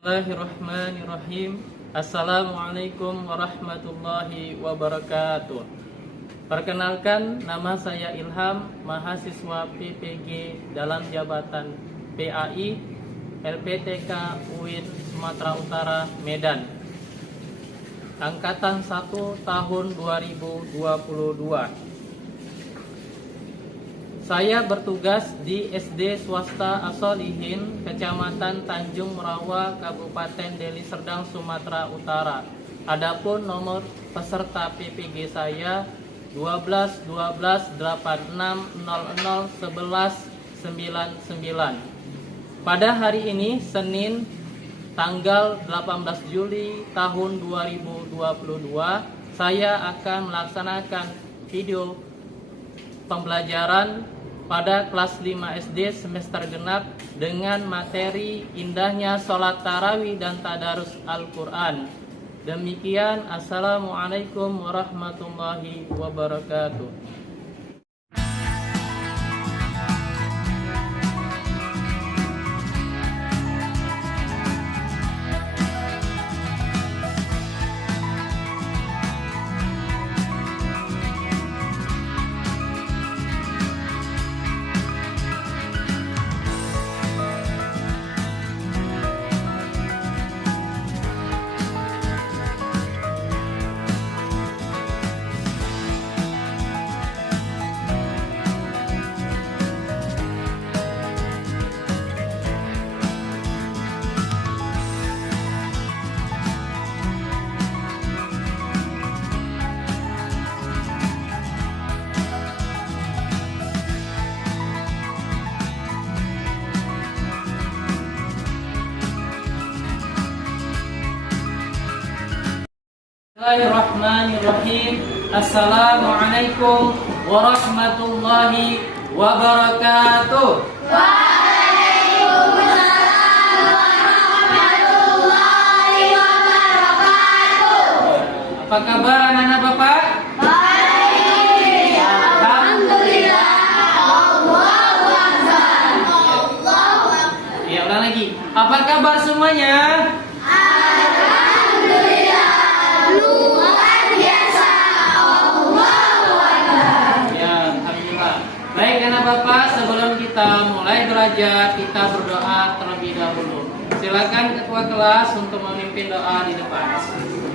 Bismillahirrahmanirrahim. Assalamualaikum warahmatullahi wabarakatuh. Perkenalkan, nama saya Ilham, mahasiswa PPG dalam jabatan PAI LPTK UIN Sumatera Utara Medan, Angkatan 1 tahun 2022. Saya bertugas di SD Swasta As-Solihin, Kecamatan Tanjung Merawa, Kabupaten Deli Serdang, Sumatera Utara. Adapun nomor peserta PPG saya 12 12 86 00 11 99. Pada hari ini, Senin, tanggal 18 Juli tahun 2022, saya akan melaksanakan video pembelajaran pada kelas 5 SD semester genap dengan materi indahnya sholat tarawih dan tadarus Al-Quran. Demikian, Assalamualaikum warahmatullahi wabarakatuh. Bismillahirrahmanirrahim. Assalamualaikum warahmatullahi wabarakatuh. Waalaikumsalam warahmatullahi wabarakatuh. Apa kabar anak-anak Bapak? Baik, alhamdulillah. Allahu akbar. Allahu akbar. Ya, ulang lagi. Apa kabar semuanya? Luar biasa. Allahu akbar. Ya, alhamdulillah. Baik anak Bapak, sebelum kita mulai belajar, kita berdoa terlebih dahulu. Silakan ketua kelas untuk memimpin doa di depan.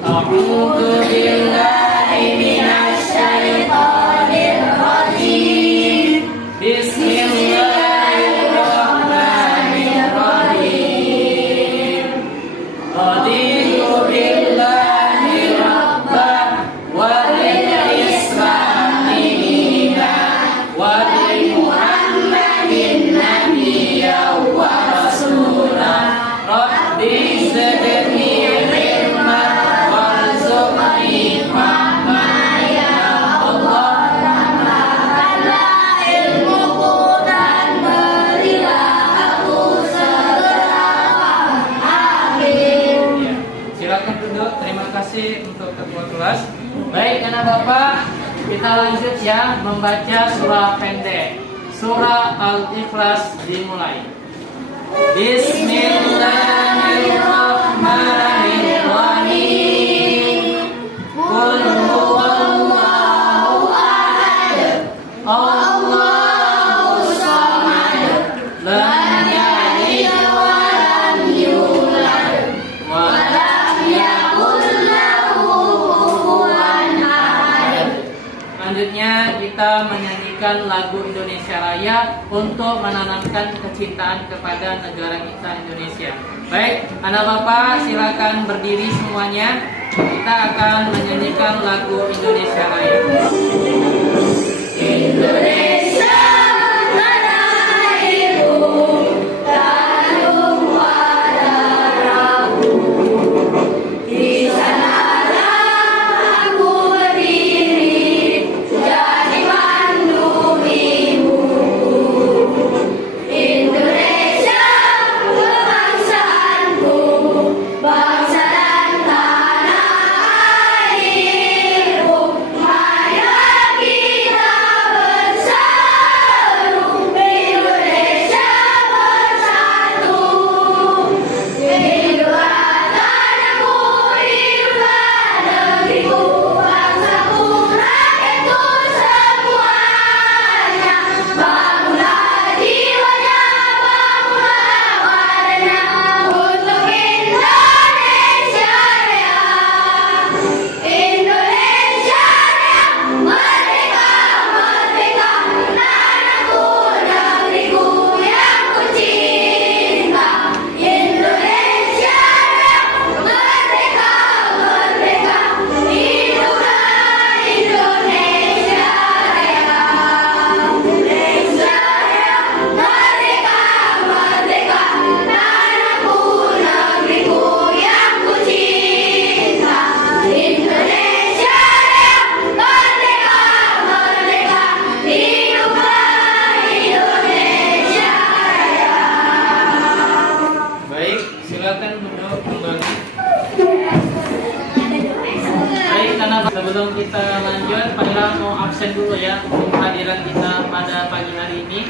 A'udzubillahi minasyaitonir rajim. Bismillahirrahmanirrahim. Raditu billahi rabban wa bil islami dinan wa bi Muhammadin nabiyyan wa rasulan. Rabbi zidni ilman warzuqni fahman ya Allah. Tambahkanlah ilmuku dan berilah aku segera paham. Amin. Ya, silakan duduk. Terima kasih untuk ketua kelas. Baik anak Bapak, kita lanjut ya membaca surah pendek. Surah Al-Ikhlas dimulai. Bismillahirrahmanirrahim. Qul huwallahu ahad. Allahu samad. Lam yalid wa lam yulad wa lam yakul lahu kufuwan ahad. Selanjutnya kita menyanyikan lagu Indonesia Raya untuk menanamkan kecintaan kepada negara kita Indonesia. Baik, anak Bapak silakan berdiri semuanya. Kita akan menyanyikan lagu Indonesia Raya. Indonesia tanah airku, tanah darahku. Di sanalah aku berdiri, jadi pandu ibuku. Indonesia kebangsaanku, bangsa dan tanah airku. Marilah kita bersatu. duduk kembali. Baik, karena sebelum kita lanjut, Pak mau absen dulu ya untuk kehadiran kita pada pagi hari ini.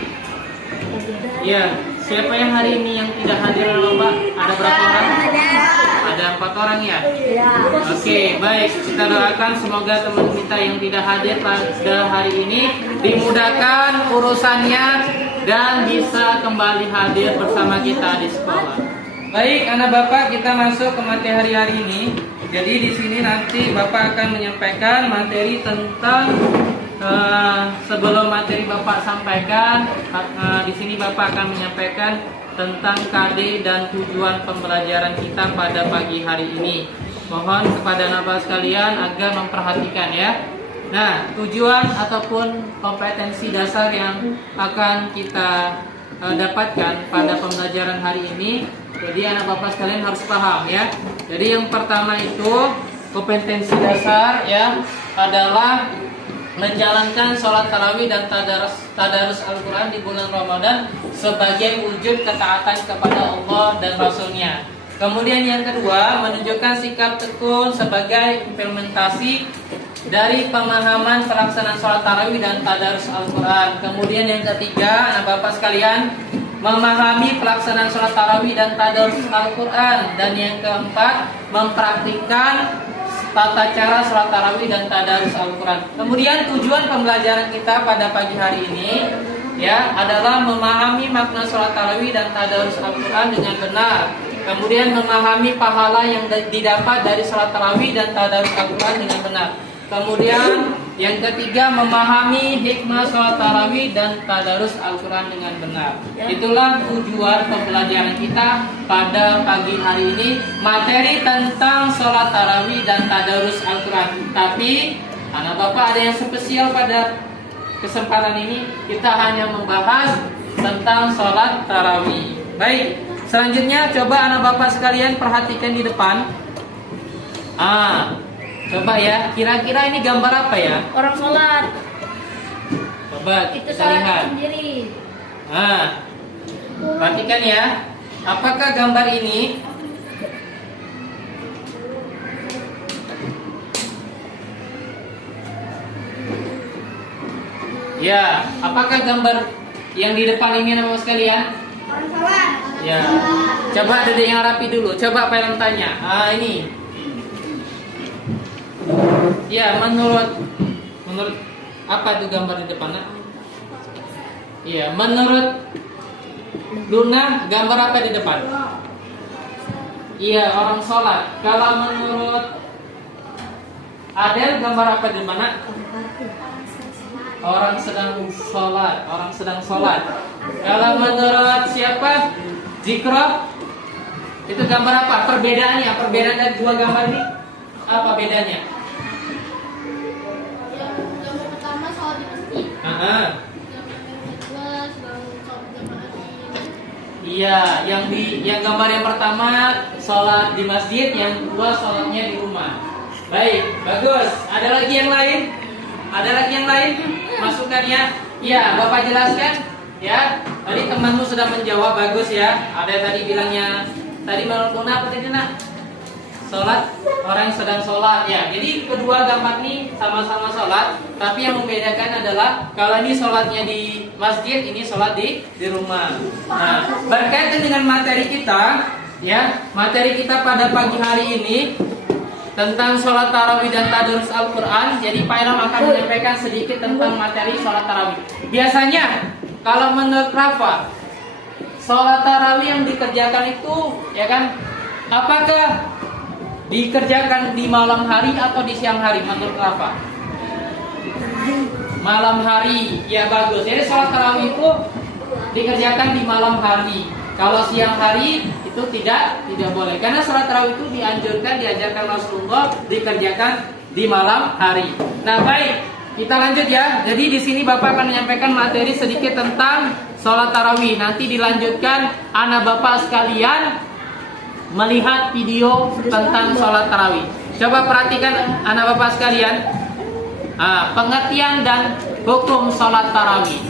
Iya, siapa yang hari ini yang tidak hadir dulu Pak? Ada berapa orang? Ada 4 orang ya? Oke, baik. Kita doakan semoga teman kita yang tidak hadir pada hari ini dimudahkan urusannya dan bisa kembali hadir bersama kita di sekolah. Baik, anak Bapak, kita masuk ke materi hari ini. Jadi di sini nanti Bapak akan menyampaikan materi tentang sebelum materi Bapak sampaikan, di sini Bapak akan menyampaikan tentang KD dan tujuan pembelajaran kita pada pagi hari ini. Mohon kepada anak-anak sekalian agar memperhatikan ya. Nah, tujuan ataupun kompetensi dasar yang akan kita dapatkan pada pembelajaran hari ini. Jadi anak bapak sekalian harus paham ya. Jadi yang pertama itu kompetensi dasar ya adalah menjalankan sholat tarawih dan tadarus Al-Quran di bulan Ramadan sebagai wujud ketaatan kepada Allah dan Rasulnya. Kemudian yang kedua, menunjukkan sikap tekun sebagai implementasi dari pemahaman pelaksanaan sholat tarawih dan tadarus Al-Quran. Kemudian yang ketiga, anak bapak sekalian, memahami pelaksanaan sholat tarawih dan tadarus Al-Quran. Dan yang keempat, mempraktikkan tata cara sholat tarawih dan tadarus Al-Quran. Kemudian tujuan pembelajaran kita pada pagi hari ini ya adalah memahami makna sholat tarawih dan tadarus Al-Quran dengan benar. Kemudian memahami pahala yang didapat dari sholat tarawih dan tadarus Al-Quran dengan benar. Kemudian yang ketiga, memahami hikmah sholat tarawih dan tadarus Al-Quran dengan benar. Itulah tujuan pembelajaran kita pada pagi hari ini, materi tentang sholat tarawih dan tadarus Al-Quran. Tapi anak bapak ada yang spesial pada kesempatan ini, kita hanya membahas tentang sholat tarawih. Baik, selanjutnya coba anak bapak sekalian perhatikan di depan. Coba ya, kira-kira ini gambar apa ya? Orang sholat. Coba Itu kita sholat lihat. sendiri. Perhatikan ya. Apakah gambar ini ya, apakah gambar yang di depan ini nama sekalian? Orang sholat. Ya. Coba Dede yang rapi dulu. Coba Pak Ilham tanya. Ini. Ya, menurut apa itu gambar di depan? Iya, menurut Luna gambar apa di depan? Iya, orang sholat. Kalau menurut Adel gambar apa di mana? Orang sedang sholat. Orang sedang sholat. Kalau menurut siapa? Zikro? Itu gambar apa? Perbedaannya? Perbedaan dari dua gambar ini? Apa bedanya? Yang pertama sholat di masjid. Iya, yang gambar yang pertama sholat di masjid, yang kedua sholatnya di rumah. Baik, bagus. Ada lagi yang lain? Ada lagi yang lain? Masukannya? Iya, Bapak jelaskan. Ya, tadi temanmu sudah menjawab, bagus ya. Ada tadi bilangnya, tadi menurut Luna apa tadi nak? Sholat, orang yang sedang sholat ya. Jadi kedua gambar ini sama-sama sholat, tapi yang membedakan adalah kalau ini sholatnya di masjid, ini sholat di rumah. Nah, berkaitan dengan materi kita ya, materi kita pada pagi hari ini tentang sholat tarawih dan tadarus Al-Quran. Jadi Pak Ilham akan menyampaikan sedikit tentang materi sholat tarawih. Biasanya kalau menurut Rafa, sholat tarawih yang dikerjakan itu ya kan, apakah dikerjakan di malam hari atau di siang hari menurut Rafa? Malam hari, ya bagus. Jadi sholat tarawih itu dikerjakan di malam hari. Kalau siang hari itu tidak boleh. Karena sholat tarawih itu diajarkan Rasulullah dikerjakan di malam hari. Nah baik, kita lanjut ya. Jadi di sini Bapak akan menyampaikan materi sedikit tentang sholat tarawih. Nanti dilanjutkan anak Bapak sekalian melihat video tentang sholat tarawih. Coba perhatikan anak bapak sekalian, pengertian dan hukum sholat tarawih.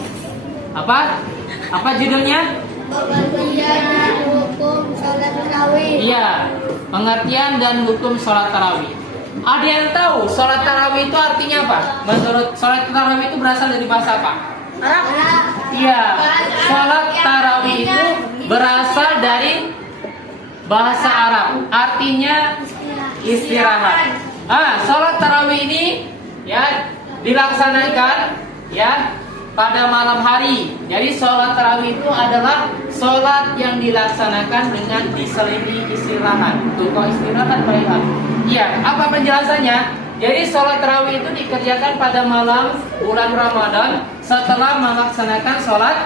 Apa judulnya? Pengertian dan hukum Hukum sholat tarawih. Iya, pengertian dan hukum sholat tarawih. Ada yang tahu sholat tarawih itu artinya apa? Menurut sholat tarawih itu berasal dari bahasa apa? Arab. Iya, sholat tarawih itu berasal dari bahasa Arab, artinya istirahat. Sholat tarawih ini ya dilaksanakan ya pada malam hari. Jadi sholat tarawih itu adalah sholat yang dilaksanakan dengan diselingi istirahat. Tuh kok istirahat Pak Ilham? Iya, apa penjelasannya? Jadi sholat tarawih itu dikerjakan pada malam bulan Ramadan setelah melaksanakan sholat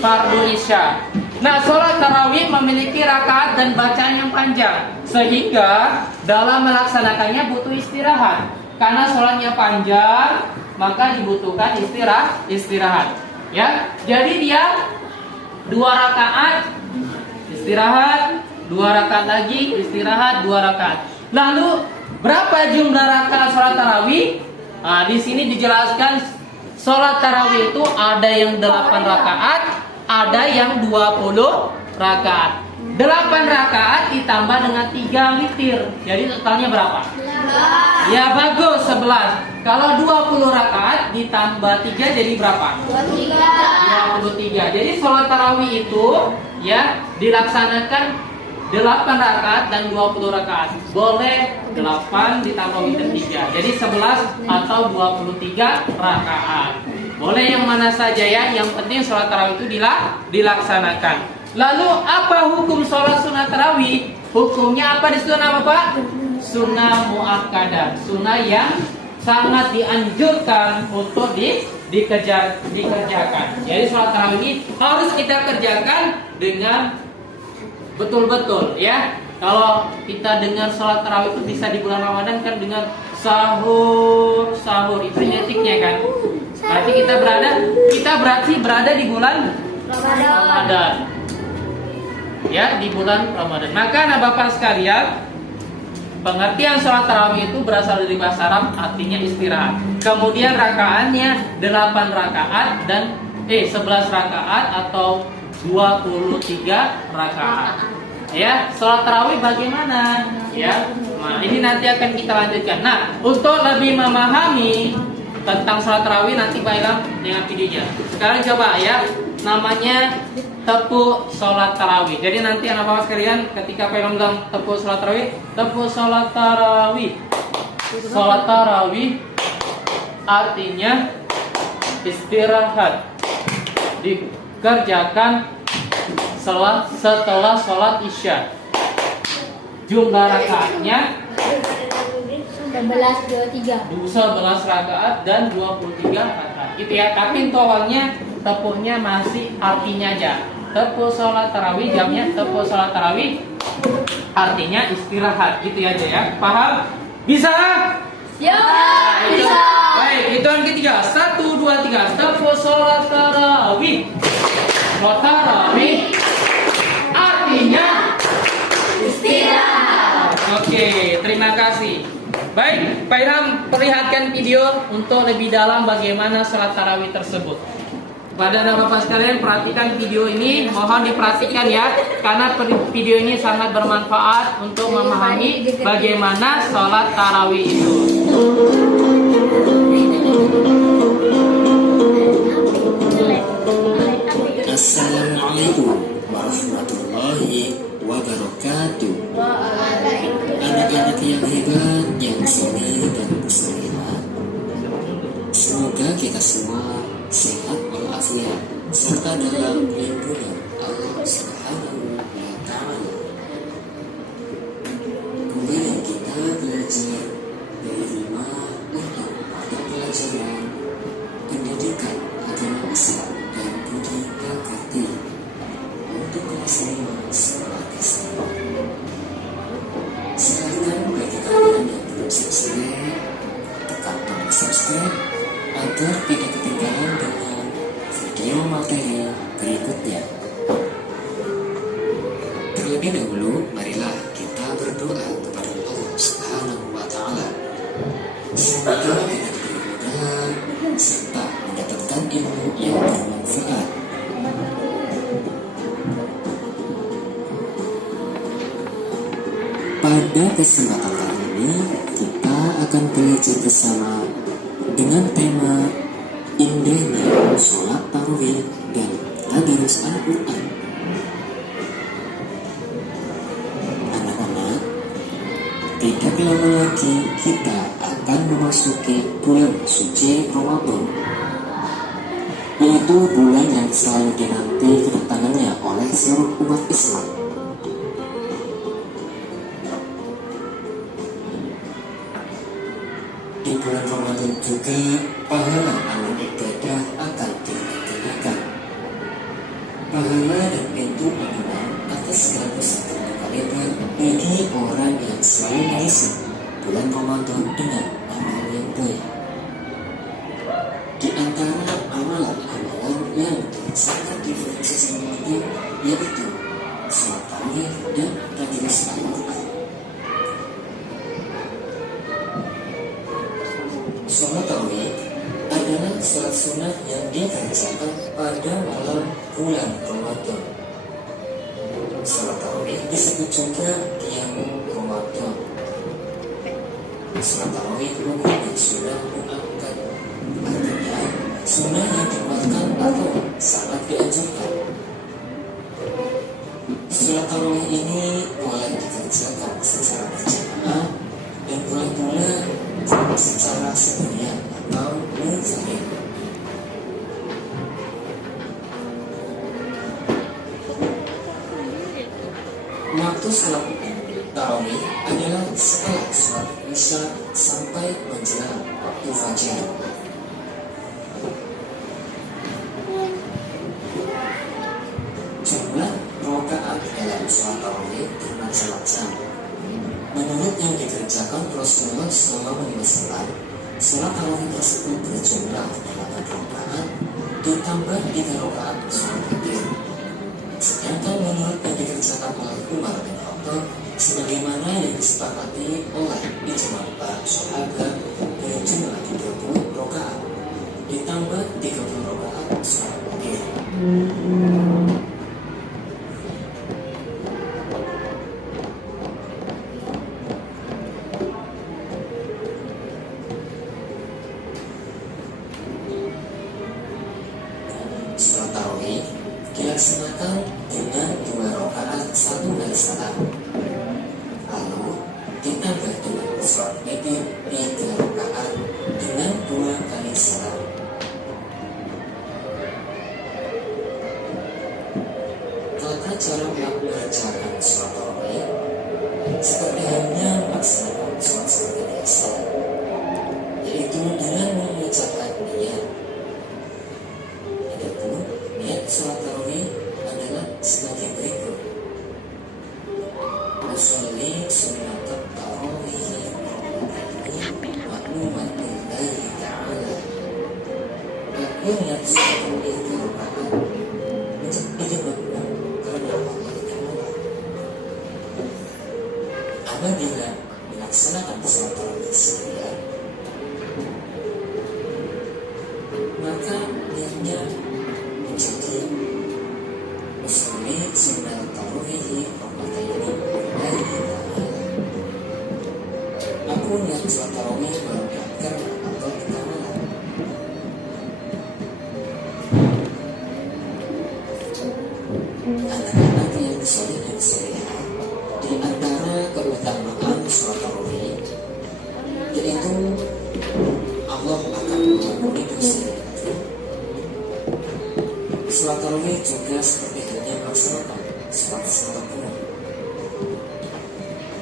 fardu isya. Nah, sholat tarawih memiliki rakaat dan bacaan yang panjang, sehingga dalam melaksanakannya butuh istirahat. Karena sholatnya panjang, maka dibutuhkan istirahat. Ya, jadi dia 2 rakaat istirahat, 2 rakaat lagi istirahat, 2 rakaat. Lalu berapa jumlah rakaat sholat tarawih? Di sini dijelaskan sholat tarawih itu ada yang 8 rakaat, ada yang 20 rakaat. 8 rakaat ditambah dengan 3 witir. Jadi totalnya berapa? Ya bagus, 11. Kalau 20 rakaat ditambah 3 jadi berapa? 23. Jadi sholat tarawih itu ya dilaksanakan 8 rakaat dan 20 rakaat. Boleh 8 ditambah witir 3. Jadi 11 atau 23 rakaat. Boleh yang mana saja ya, yang penting sholat tarawih itu dilaksanakan. Lalu apa hukum sholat sunat tarawih? Hukumnya apa di sunnah Pak? Sunnah muakkadah, sunnah yang sangat dianjurkan untuk dikerjakan. Jadi sholat tarawih ini harus kita kerjakan dengan betul-betul ya. Kalau kita dengar sholat tarawih itu bisa di bulan Ramadan kan dengan sahur itu identiknya kan. Berarti kita berada di bulan Ramadan. Ya, di bulan Ramadan. Maka Bapak sekalian, pengertian sholat tarawih itu berasal dari bahasa Arab, artinya istirahat. Kemudian rakaatnya 8 rakaat dan 11 rakaat atau 23 rakaat. Ya, sholat tarawih bagaimana? Ya, nah ini nanti akan kita lanjutkan. Nah, untuk lebih memahami tentang sholat tarawih nanti Pak Ilham dengan videonya. Sekarang coba ya, namanya tepuk sholat tarawih. Jadi nanti anak-anak sekalian ketika Pak Ilham bilang tepuk sholat tarawih, tepuk sholat tarawih. Sholat tarawih artinya istirahat, dikerjakan setelah sholat isya. Jumlah rakaatnya 11 rakaat dan 23 rakaat. Gitu ya. Tapi untuk awalnya tepuknya masih artinya aja. Tepuk sholat tarawih, jamnya tepuk sholat tarawih artinya istirahat. Gitu aja ya. Paham? Bisa? Ya, bisa. Baik, hitungan ketiga. 1, 2, 3. Tepuk sholat tarawih. Sholat tarawih artinya istirahat. Oke, terima kasih. Baik, Pak Ilham perlihatkan video untuk lebih dalam bagaimana sholat tarawih tersebut. Pada Bapak sekalian, perhatikan video ini, mohon diperhatikan ya, karena video ini sangat bermanfaat untuk memahami bagaimana sholat tarawih itu. Assalamualaikum warahmatullahi wabarakatuh. Anak-anak yang hebat, yang soleh dan muslihat, semoga kita semua sehat walafiat serta dalam lindungan Allah Subhanahu wa Ta'ala. Kembali kita belajar dari rumah untuk pada pelajaran pendidikan agama Islam dan budi pekerti untuk kelas 5 sekolah Islam. Silahkan bagi kalian yang belum subscribe, tekan tombol subscribe agar tidak ketinggalan dengan video materi berikutnya. Terlebih dahulu, marilah kita berdoa kepada Allah Subhanahu wa Ta'ala. Semoga kita diberi kemudahan serta mendapatkan ilmu yang bermanfaat. Pada kesempatan kali ini kita akan belajar bersama dengan tema indahnya sholat tarawih dan tadarus Al-Quran. Anak-anak, tidak lama lagi kita akan memasuki bulan suci Ramadan, yaitu bulan yang selalu dinanti kedatangannya oleh seluruh umat Islam. Di bulan Ramadan juga pahala amal ibadah akan dilipat-gandakan. Pahala dan pintu ampunan atas segala dosa terbuka lebar bagi orang yang selalu mengisi bulan Ramadan dengan amal yang baik. Di antara amalan-amalan yang dilaksanakan di bulan suci Ramadan yaitu sholat tarawih dan tadarus Al-Quran. Sholat tarawih adalah sholat sunnah yang dikerjakan pada malam bulan Ramadan. Sholat tarawih disebut juga qiyamul Ramadan. Sholat tarawih merupakan sunnah muakkad, artinya sunnah yang dikuatkan atau sangat dianjurkan. Sholat tarawih ini boleh dikerjakan secara berjamaah dan boleh pula secara sendirian atau munfarid. Waktu sholat tarawih adalah setelah sholat isya sampai menjelang waktu fajar. Jumlah rakaat dalam sholat tarawih bermacam-macam. Menurut yang dikerjakan Rasulullah SAW, sholat tarawih tersebut berjumlah 8 rakaat ditambah 3 rakaat sholat witir. Sedangkan menurut yang dikerjakan oleh Umar bin Khattab, sebagaimana yang disepakati oleh ijma para sahabat, berjumlah 30 rakaat ditambah 30 rakaat sholat witir. Sholat tarawih dilaksanakan dengan 2 rakaat 1 kali salam, lalu ditambah dengan sholat witir 3 rakaat dengan 2 kali salam. Tata cara mengerjakan sholat tarawih seperti halnya melaksanakan sholat seperti biasa, yaitu dengan mengucapkan niat. Niat sholat tarawih adalah sebagai berikut: usolli sunnatat tarawih maklumat lillahi ta'ala. Aku niat sholat tarawih 2 rakaat menjadi makmum karena Allah Ta'ala. Apabila melaksanakan sholat tarawih sendirian, maka niatnya menjadi usolli sunnatat tarawih raka'ataini lillahi ta'ala. Aku niat sholat tarawih merakaatkan atau ta'ala. Anak-anak yang soleh dan solehah, di antara keutamaan sholat tarawih yaitu Allah akan mengampuni dosa. Sholat tarawih juga seperti halnya melaksanakan sholat sunat.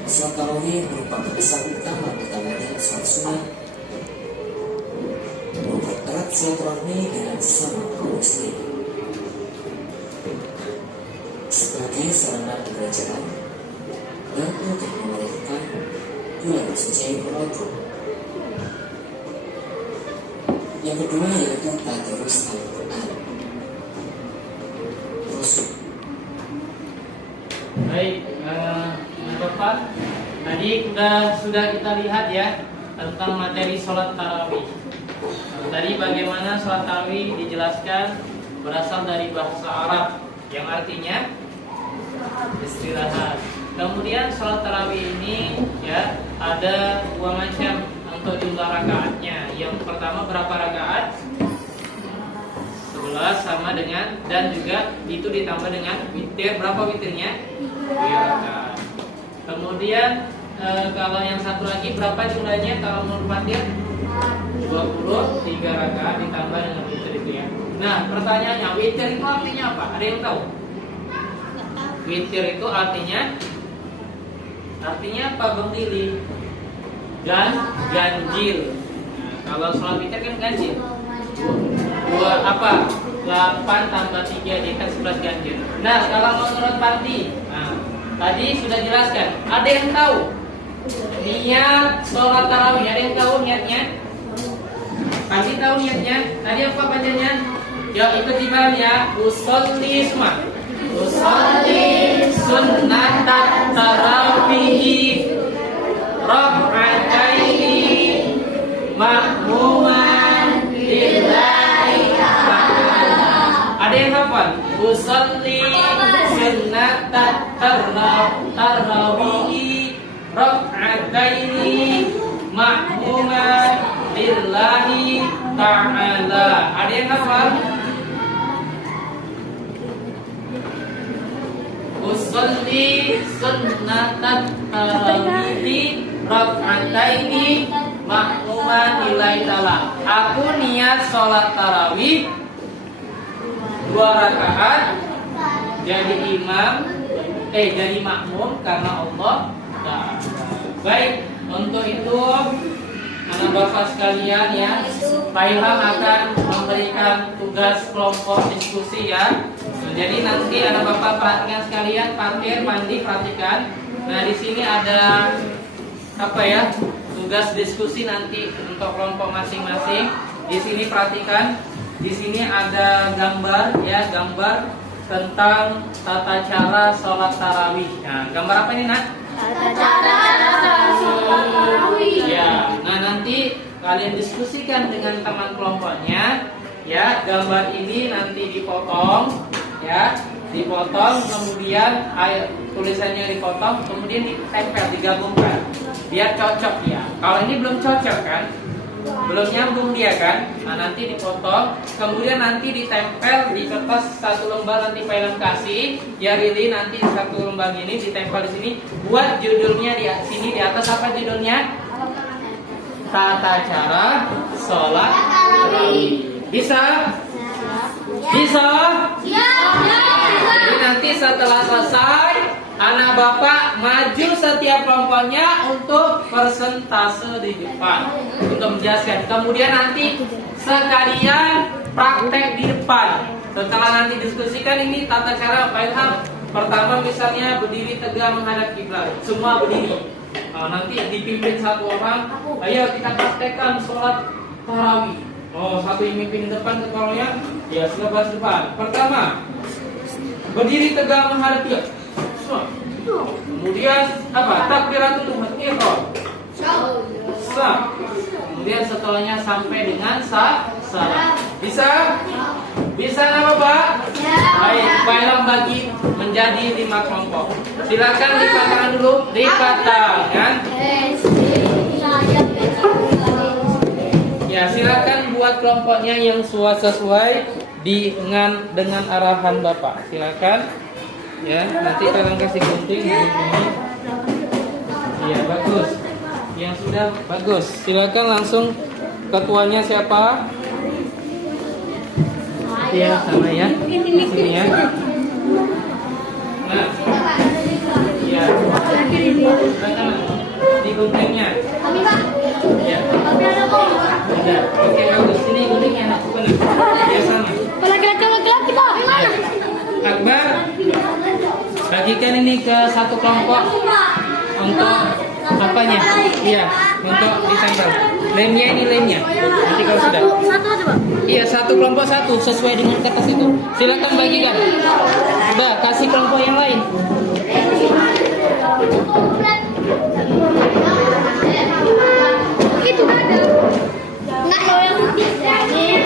Sholat tarawih merupakan satu utamanya sholat sunat, mempererat silaturahmi dengan sesama kaum muslim sebagai sarana pembelajaran dan untuk memeriahkan bulan suci Ramadan. Yang kedua yaitu tadarus Al-Quran. Baik, Bapak, tadi sudah kita lihat ya tentang materi sholat tarawih. Tadi bagaimana sholat tarawih dijelaskan berasal dari bahasa Arab yang artinya istirahat. Kemudian sholat tarawih ini ada dua macam untuk jumlah rakaatnya. Yang pertama berapa rakaat? 11 sama dengan, dan juga itu ditambah dengan witir. Berapa witirnya? 3 rakaat. Kemudian kalau yang satu lagi berapa jumlahnya kalau menurut Fatir? 23 rakaat ditambah dengan witir itu ya. Nah, pertanyaannya, witir itu artinya apa? Ada yang tahu? Witir itu artinya apa Bang Lili? Ganjil. Nah, kalau sholat witir kan ganjil. Dua apa? 8 tambah 3 kan 11 ganjil. Nah, kalau menurut Pandi, tadi sudah jelaskan. Ada yang tahu niat sholat tarawih? Ada yang tahu niatnya? Pandi tahu niatnya? Tadi apa bacanya? Ya, itu tiba ya. Usolli semua. Usolli sunnatat tarawih rak'ataini ma'muman lillahi ta'ala. Ada yang hafal? Usolli sunnatat tarawih rak'ataini ma'muman lillahi ta'ala. Ada yang hafal? Usolli sunnatat tarawih rak'ataini ma'muman lillahi ta'ala. Aku niat sholat tarawih 2 rakaat jadi imam, jadi makmum karena Allah Ta'ala. Baik, untuk itu anak bapak sekalian ya, Pak Ilham akan memberikan tugas kelompok diskusi ya. Jadi nanti anak bapak perhatikan sekalian, Fatir, Mandi perhatikan. Nah, di sini ada apa ya? Tugas diskusi nanti untuk kelompok masing-masing. Di sini perhatikan, di sini ada gambar ya, gambar tentang tata cara sholat tarawih. Nah, gambar apa ini, Nak? Tata cara sholat tarawih. Ya, nah nanti kalian diskusikan dengan teman kelompoknya. Ya, gambar ini nanti dipotong, ya, dipotong, kemudian tulisannya dipotong, kemudian ditempel, digabungkan, biar cocok ya. Kalau ini belum cocok kan, belum nyambung dia kan, nah nanti dipotong, kemudian nanti ditempel di kertas satu lembar, nanti Pak Ilham kasih, ya Rili, nanti satu lembar ini ditempel di sini, buat judulnya di sini di atas apa judulnya? Tata cara sholat tarawih. Bisa? Bisa? Jadi nanti setelah selesai, anak bapak maju setiap kelompoknya untuk persentase di depan untuk menjelaskan. Kemudian nanti sekalian praktek di depan. Setelah nanti diskusikan ini tata cara Pak Ilham. Pertama misalnya berdiri tegak menghadap kiblat, semua berdiri. Nanti dipimpin satu orang. Ayo kita praktekkan sholat tarawih. Satu yang mimpin depan ketuanya, ya sebelah depan. Pertama, berdiri tegak menghadap kiblat. Kemudian apa? Takbiratul ihram. Kemudian setelahnya sampai dengan salam. Bisa? Bisa nggak Bapak? Baik, Pak Ilham bagi menjadi 5 kelompok. Silakan lipat tangan dulu, lipat tangan. Ya, silakan buat kelompoknya yang sesuai dengan arahan Bapak. Silakan. Ya, nanti kalian kasih gunting di sini. Iya, bagus. Yang sudah bagus. Silakan langsung ketuanya siapa? Ya, sama ya. Sini ya. Nah. Ya. Di guntingnya. Ya. Udah. Oke, bagus. Sini guntingnya nak bukan. Ya sama. Laki-laki kok gimana? Akbar, bagikan ini ke satu kelompok untuk apanya? Iya, untuk ditempel. Lemnya ini lemnya. Nanti kalau sudah. Satu aja, Pak. Iya, satu kelompok satu sesuai dengan kertas itu. Silakan bagikan. Udah, kasih kelompok yang lain. Itu ada. Enggak ada yang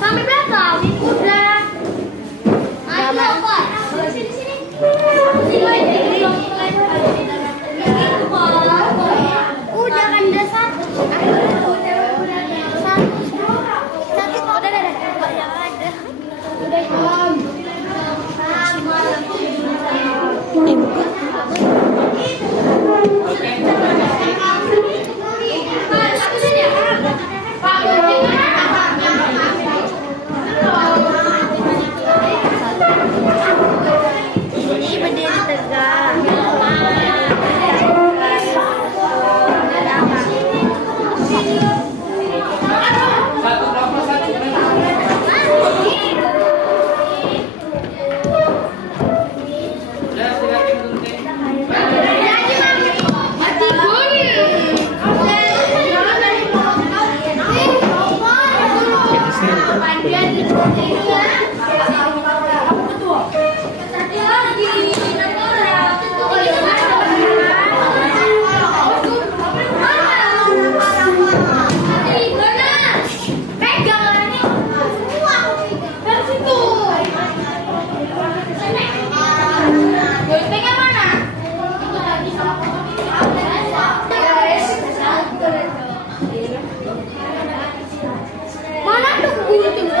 sampai belakang. Udah. Ayo, Pak. Sini. Oke, terima kasih. Ini berdiri tegak. Satu kelompok satu. Udah, silakan gunting. Mana tuh gunting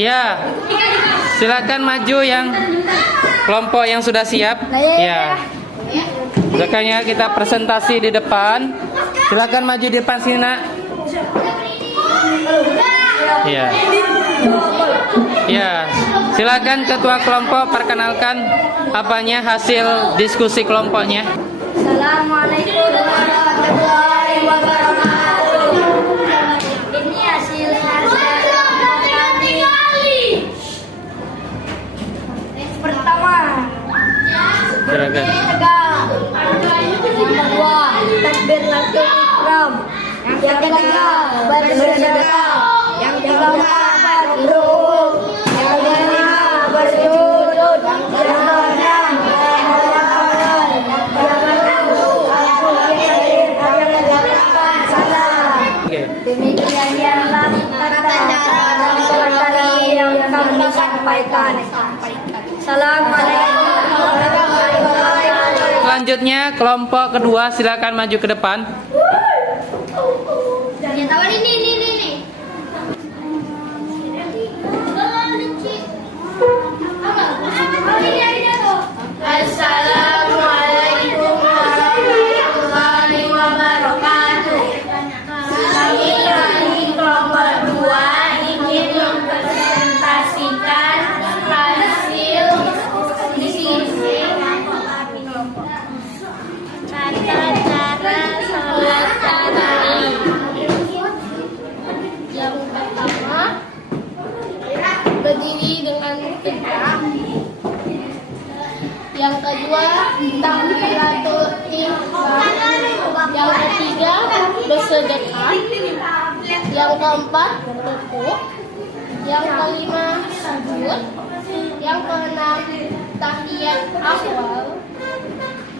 Ya, silakan maju yang kelompok yang sudah siap. Ya, silakan kita presentasi di depan. Silakan maju di depan sini, Nak. Ya, ya, silakan ketua kelompok perkenalkan apanya hasil diskusi kelompoknya. Assalamualaikum warahmatullahi wabarakatuh. Ini hasilnya pertama. Silakan. Yang kedua, takbir langsung ikram. Yang ketiga, bersedekah. Yang keempat, berdoa. Yang kelima, bersujud. Yang keenam, demikian yang kata yang kami sampaikan. Assalamualaikum warahmatullahi wabarakatuh. Selanjutnya kelompok kedua silakan maju ke depan. Ya, tahu ini. Assalamualaikum warahmatullahi wabarakatuh. Kami dari kelompok 2 ingin mempresentasikan hasil diskusi tata cara sholat tarawih. Yang pertama, berdiri dengan tegak. Yang kedua, takbiratul ihram. Yang ketiga, bersedekah. Yang keempat, berrukuk. Yang kelima, sujud. Yang keenam, tahiyat awal.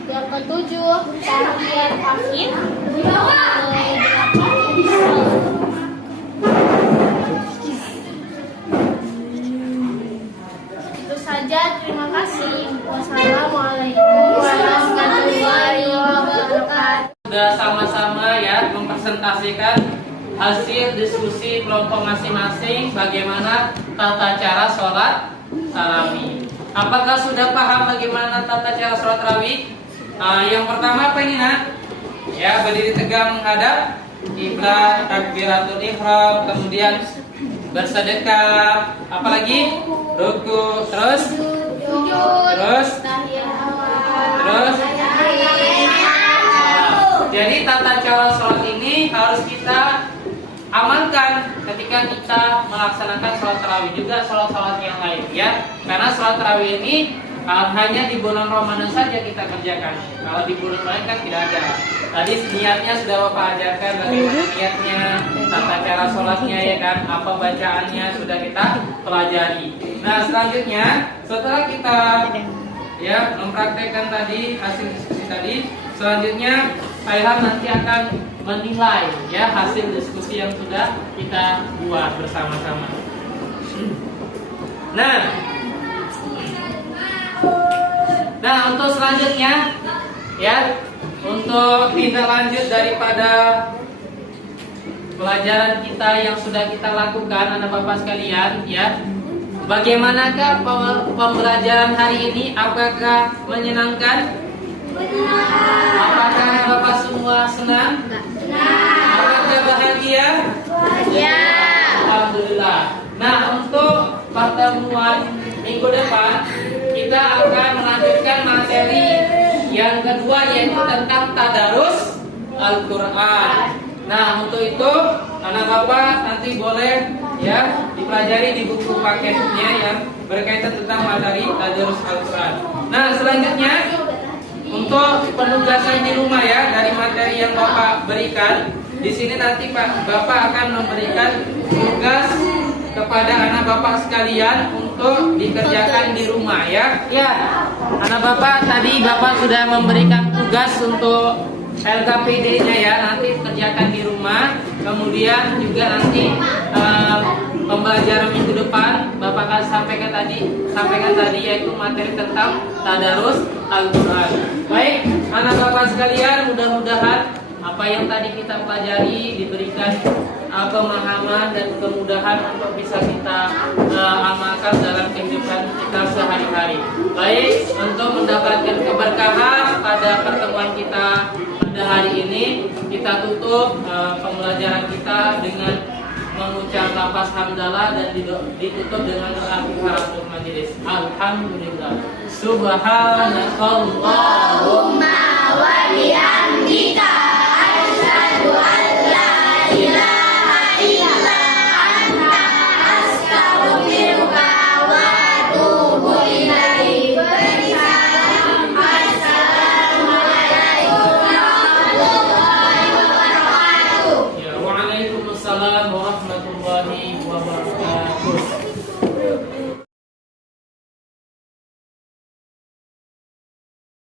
Yang ketujuh, tahiyat akhir. Yang kedelapan, itu saja, terima kasih. Wassalamualaikum warahmatullahi wabarakatuh. Sudah sama-sama ya mempresentasikan hasil diskusi kelompok masing-masing bagaimana tata cara sholat tarawih. Apakah sudah paham bagaimana tata cara sholat tarawih? Yang pertama apa ini nak? Ya, berdiri tegak menghadap kiblat, takbiratul ihram, kemudian bersedekah, apalagi ruku, terus jadi tata cara sholat ini harus kita amalkan ketika kita melaksanakan sholat tarawih, juga sholat-sholat yang lain ya, karena sholat tarawih ini hanya di bulan Ramadan saja kita kerjakan. Kalau di bulan lain kan tidak ada. Tadi niatnya sudah Bapak ajarkan bagaimana niatnya, tata cara sholatnya ya kan, apa bacaannya sudah kita pelajari. Nah selanjutnya setelah kita ya mempraktekkan tadi hasil diskusi tadi, selanjutnya Ayhan nanti akan menilai ya hasil diskusi yang sudah kita buat bersama-sama. Nah untuk selanjutnya ya, untuk tindak lanjut daripada pelajaran kita yang sudah kita lakukan anak bapak sekalian ya, bagaimanakah pembelajaran hari ini? Apakah menyenangkan? Apakah bapak semua senang? Apakah bahagia? Ya. Alhamdulillah. Nah untuk pertemuan minggu depan kita akan melanjutkan materi yang kedua, yaitu tentang tadarus Al-Quran. Nah untuk itu anak bapak nanti boleh ya dipelajari di buku paketnya yang berkaitan tentang materi tadarus Al-Quran. Nah selanjutnya untuk penugasan di rumah ya, dari materi yang bapak berikan di sini nanti bapak akan memberikan tugas kepada anak bapak sekalian untuk dikerjakan di rumah ya. Ya, anak bapak tadi bapak sudah memberikan tugas untuk LKPD-nya ya, nanti kerjakan di rumah. Kemudian juga nanti pembelajaran minggu depan bapak akan sampaikan tadi yaitu materi tentang tadarus Al-Quran. Baik, anak bapak sekalian, mudah-mudahan apa yang tadi kita pelajari diberikan pemahaman dan kemudahan untuk bisa kita amalkan dalam kehidupan kita sehari-hari. Baik, untuk mendapatkan keberkahan pada pertemuan kita pada hari ini, kita tutup pembelajaran kita dengan mengucap lafaz hamdalah dan ditutup dengan doa kifaratul majelis. Alhamdulillah. Subhanakallahumma wa bihamdika